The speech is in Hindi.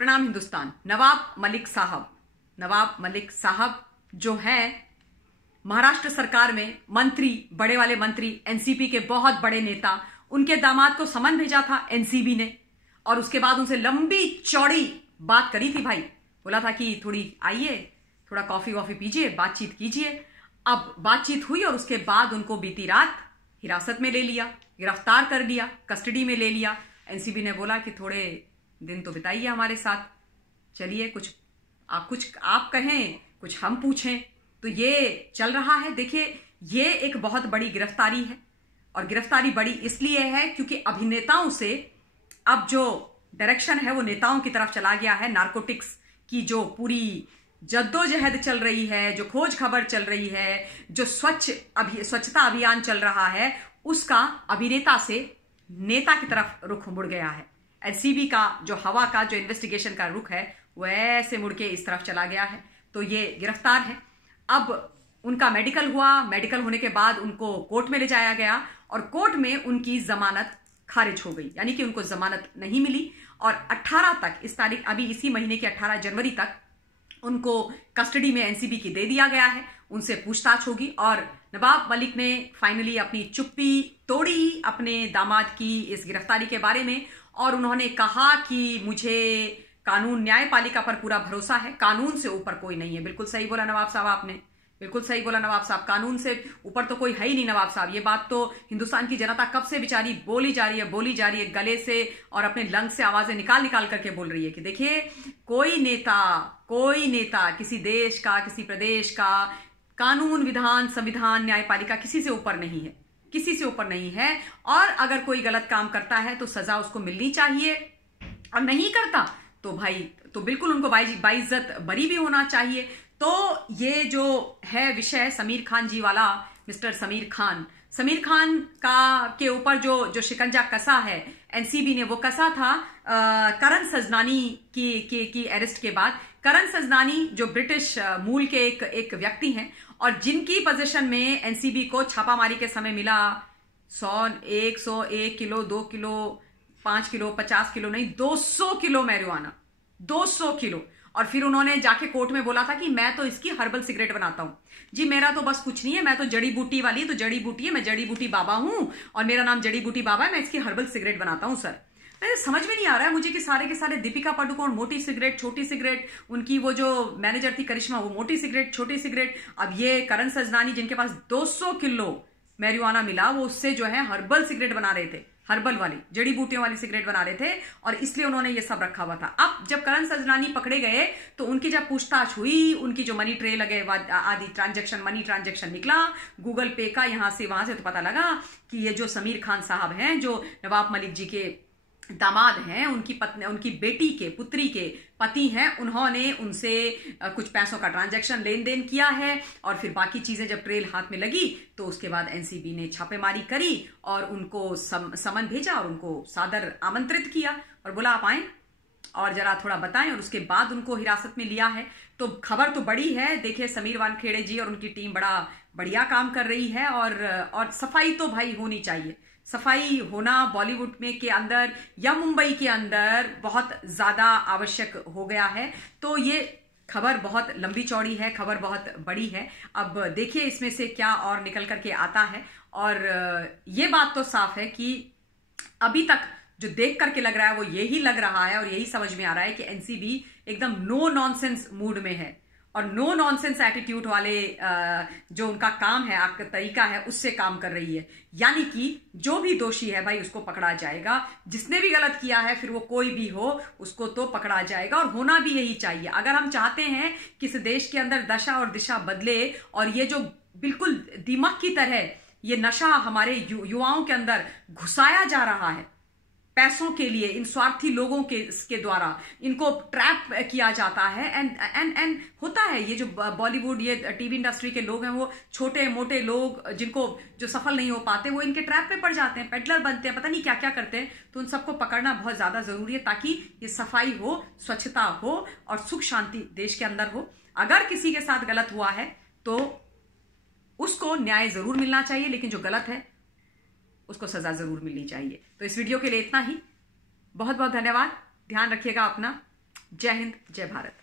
प्रणाम हिंदुस्तान। नवाब मलिक साहब जो हैं महाराष्ट्र सरकार में मंत्री, बड़े वाले मंत्री, एनसीपी के बहुत बड़े नेता, उनके दामाद को समन भेजा था एनसीबी ने और उसके बाद उनसे लंबी चौड़ी बात करी थी भाई। बोला था कि थोड़ी आइए, थोड़ा कॉफी वॉफी पीजिए, बातचीत कीजिए। अब बातचीत हुई और उसके बाद उनको बीती रात हिरासत में ले लिया, गिरफ्तार कर लिया, कस्टडी में ले लिया। एनसीबी ने बोला कि थोड़े दिन तो बिताइए हमारे साथ, चलिए कुछ आप कहें, कुछ हम पूछें। तो ये चल रहा है। देखिए, ये एक बहुत बड़ी गिरफ्तारी है और गिरफ्तारी बड़ी इसलिए है क्योंकि अभिनेताओं से अब जो डायरेक्शन है वो नेताओं की तरफ चला गया है। नारकोटिक्स की जो पूरी जद्दोजहद चल रही है, जो खोज खबर चल रही है, जो स्वच्छता अभियान चल रहा है, उसका अभिनेता से नेता की तरफ रुख मुड़ गया है। एनसीबी का जो हवा का जो इन्वेस्टिगेशन का रुख है वो ऐसे मुड़ के इस तरफ चला गया है। तो ये गिरफ्तार है। अब उनका मेडिकल हुआ, मेडिकल होने के बाद उनको कोर्ट में ले जाया गया और कोर्ट में उनकी जमानत खारिज हो गई, यानी कि उनको जमानत नहीं मिली और 18 तक, इस तारीख अभी इसी महीने के 18 जनवरी तक उनको कस्टडी में एनसीबी की दे दिया गया है। उनसे पूछताछ होगी और नवाब मलिक ने फाइनली अपनी चुप्पी तोड़ी अपने दामाद की इस गिरफ्तारी के बारे में और उन्होंने कहा कि मुझे कानून, न्यायपालिका पर पूरा भरोसा है, कानून से ऊपर कोई नहीं है। बिल्कुल सही बोला नवाब साहब, आपने बिल्कुल सही बोला नवाब साहब। कानून से ऊपर तो कोई है ही नहीं नवाब साहब। ये बात तो हिंदुस्तान की जनता कब से बेचारी बोली जा रही है, गले से और अपने लंग से आवाजें निकाल करके बोल रही है कि देखिए, कोई नेता किसी देश का, किसी प्रदेश का कानून, विधान, संविधान, न्यायपालिका किसी से ऊपर नहीं है, किसी से ऊपर नहीं है। और अगर कोई गलत काम करता है तो सजा उसको मिलनी चाहिए और नहीं करता तो भाई तो बिल्कुल उनको बाइज्जत बरी भी होना चाहिए। तो ये जो है विषय समीर खान जी वाला, मिस्टर समीर खान के ऊपर जो शिकंजा कसा है एनसीबी ने, वो कसा था करण सजनानी की अरेस्ट के बाद। करण सजनानी जो ब्रिटिश मूल के एक व्यक्ति हैं और जिनकी पोजीशन में एनसीबी को छापामारी के समय मिला 101 किलो, 2 किलो, 5 किलो, 50 किलो नहीं, 200 किलो मैरिजुआना, 200 किलो। और फिर उन्होंने जाके कोर्ट में बोला था कि मैं तो इसकी हर्बल सिगरेट बनाता हूं जी, मेरा तो बस कुछ नहीं है, मैं तो जड़ी बूटी वाली, तो जड़ी बूटी है, मैं जड़ी बूटी बाबा हूं और मेरा नाम जड़ी बूटी बाबा है, मैं इसकी हर्बल सिगरेट बनाता हूं। सर, मेरे समझ में नहीं आ रहा है मुझे कि सारे के सारे दीपिका पादुकोण मोटी सिगरेट, छोटी सिगरेट, उनकी वो जो मैनेजर थी करिश्मा, वो मोटी सिगरेट, छोटी सिगरेट, अब ये करण सजनानी जिनके पास 200 किलो मैरिजुआना मिला, वो उससे जो है हर्बल सिगरेट बना रहे थे, हर्बल वाली जड़ी बूटियों वाली सिगरेट बना रहे थे और इसलिए उन्होंने ये सब रखा हुआ था। अब जब करण सजनानी पकड़े गए तो उनकी जब पूछताछ हुई, उनकी जो मनी ट्रे लगे आदि मनी ट्रांजैक्शन निकला गूगल पे का, यहां से वहां से, तो पता लगा कि ये जो समीर खान साहब हैं, जो नवाब मलिक जी के दामाद हैं, उनकी पत्नी, उनकी बेटी के पुत्री के पति हैं, उन्होंने उनसे कुछ पैसों का ट्रांजैक्शन लेन देन किया है और फिर बाकी चीजें जब ट्रेल हाथ में लगी तो उसके बाद एनसीबी ने छापेमारी करी और उनको समन भेजा और उनको सादर आमंत्रित किया और बोला आप आए और जरा थोड़ा बताएं, और उसके बाद उनको हिरासत में लिया है। तो खबर तो बड़ी है। देखिए, समीर वानखेड़े जी और उनकी टीम बड़ा बढ़िया काम कर रही है और सफाई तो भाई होनी चाहिए। सफाई होना बॉलीवुड में के अंदर या मुंबई के अंदर बहुत ज्यादा आवश्यक हो गया है। तो ये खबर बहुत लंबी चौड़ी है, खबर बहुत बड़ी है। अब देखिए इसमें से क्या और निकल करके आता है। और ये बात तो साफ है कि अभी तक जो देख करके लग रहा है वो यही लग रहा है और यही समझ में आ रहा है कि एनसीबी एकदम नो नॉनसेंस मूड में है और नो नॉनसेंस एटीट्यूड वाले जो उनका काम है, आपका तरीका है, उससे काम कर रही है। यानी कि जो भी दोषी है भाई उसको पकड़ा जाएगा, जिसने भी गलत किया है, फिर वो कोई भी हो, उसको तो पकड़ा जाएगा और होना भी यही चाहिए। अगर हम चाहते हैं कि इस देश के अंदर दशा और दिशा बदले और ये जो बिल्कुल दीमक की तरह ये नशा हमारे युवाओं के अंदर घुसाया जा रहा है पैसों के लिए, इन स्वार्थी लोगों के द्वारा इनको ट्रैप किया जाता है। एंड होता है, ये जो बॉलीवुड, ये टीवी इंडस्ट्री के लोग हैं, वो छोटे मोटे लोग जिनको जो सफल नहीं हो पाते, वो इनके ट्रैप में पड़ जाते हैं, पेडलर बनते हैं, पता नहीं क्या क्या करते हैं। तो उन सबको पकड़ना बहुत ज्यादा जरूरी है ताकि ये सफाई हो, स्वच्छता हो और सुख शांति देश के अंदर हो। अगर किसी के साथ गलत हुआ है तो उसको न्याय जरूर मिलना चाहिए, लेकिन जो गलत है उसको सजा जरूर मिलनी चाहिए। तो इस वीडियो के लिए इतना ही। बहुत बहुत धन्यवाद। ध्यान रखिएगा अपना। जय हिंद, जय भारत।